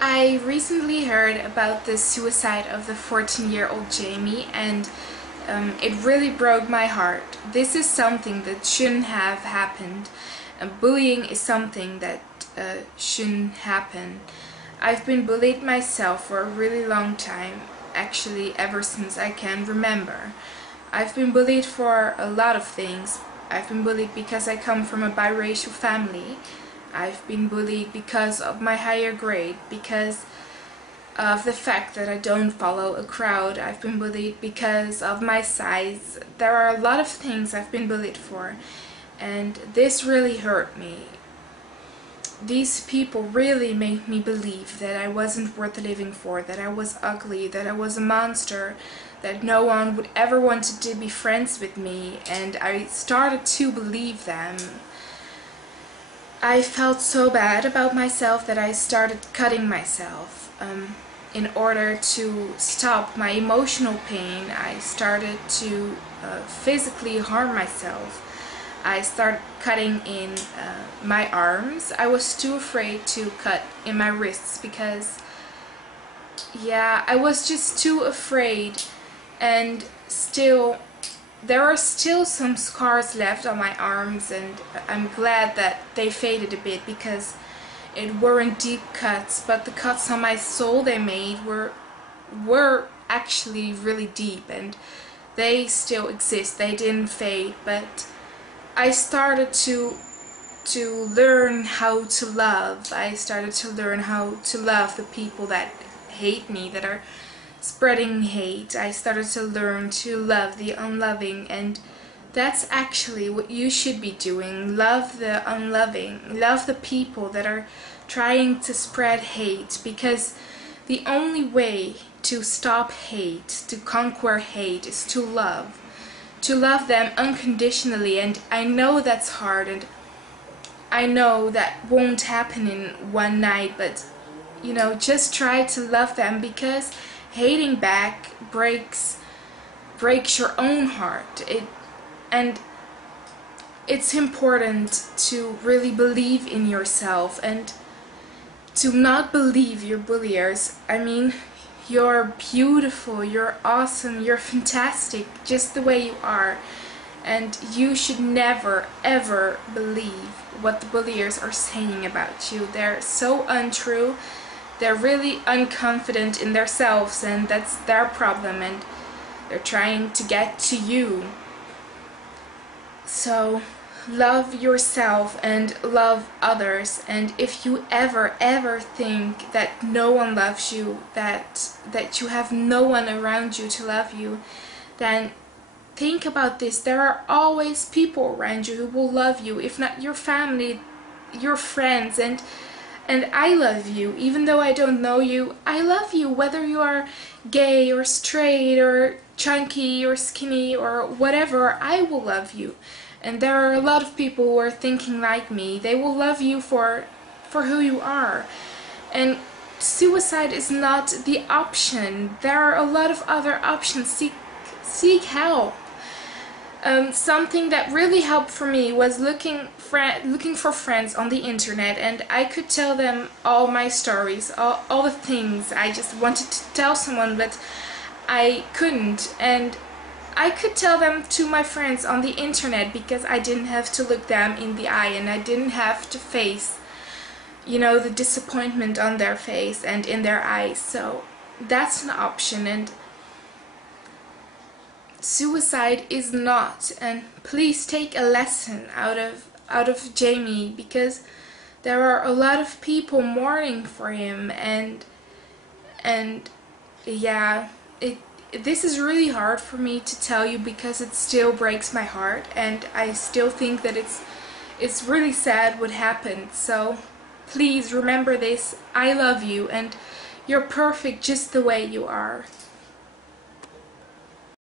I recently heard about the suicide of the 14-year-old Jamey, and it really broke my heart. This is something that shouldn't have happened. Bullying is something that shouldn't happen. I've been bullied myself for a really long time, actually ever since I can remember. I've been bullied for a lot of things. I've been bullied because I come from a biracial family. I've been bullied because of my higher grade, because of the fact that I don't follow a crowd. I've been bullied because of my size. There are a lot of things I've been bullied for, and this really hurt me. These people really made me believe that I wasn't worth living for, that I was ugly, that I was a monster, that no one would ever want to be friends with me, and I started to believe them. I felt so bad about myself that I started cutting myself. In order to stop my emotional pain, I started to physically harm myself. I started cutting in my arms. I was too afraid to cut in my wrists because, yeah, I was just too afraid, and still there are still some scars left on my arms, and I'm glad that they faded a bit because it weren't deep cuts, but the cuts on my soul they made were actually really deep, and they still exist. They didn't fade, but I started to learn how to love. I started to learn how to love the people that hate me, that are spreading hate. I started to learn to love the unloving, and that's actually what you should be doing. Love the unloving. Love the people that are trying to spread hate, because the only way to stop hate, to conquer hate, is to love. To love them unconditionally, and I know that's hard, and I know that won't happen in one night, but you know, just try to love them, because hating back breaks your own heart. And it's important to really believe in yourself and to not believe your bulliers. I mean, you're beautiful, you're awesome, you're fantastic just the way you are, and you should never ever believe what the bulliers are saying about you. They're so untrue. They're really unconfident in themselves, and that's their problem, and they're trying to get to you. So love yourself and love others, and if you ever think that no one loves you, that you have no one around you to love you, then think about this. There are always people around you who will love you, if not your family, your friends, and I love you. Even though I don't know you, I love you, whether you are gay or straight or chunky or skinny or whatever. I will love you. And there are a lot of people who are thinking like me. They will love you for who you are. And suicide is not the option. There are a lot of other options. Seek help. Something that really helped for me was looking for friends on the internet, and I could tell them all my stories, all the things I just wanted to tell someone, but I couldn't. And I could tell them to my friends on the internet because I didn't have to look them in the eye, and I didn't have to face, you know, the disappointment on their face and in their eyes. So that's an option, and suicide is not. And please take a lesson out of Jamey, because there are a lot of people mourning for him, and yeah, this is really hard for me to tell you because it still breaks my heart, and I still think that it's really sad what happened. So please remember this. I love you, and you're perfect just the way you are.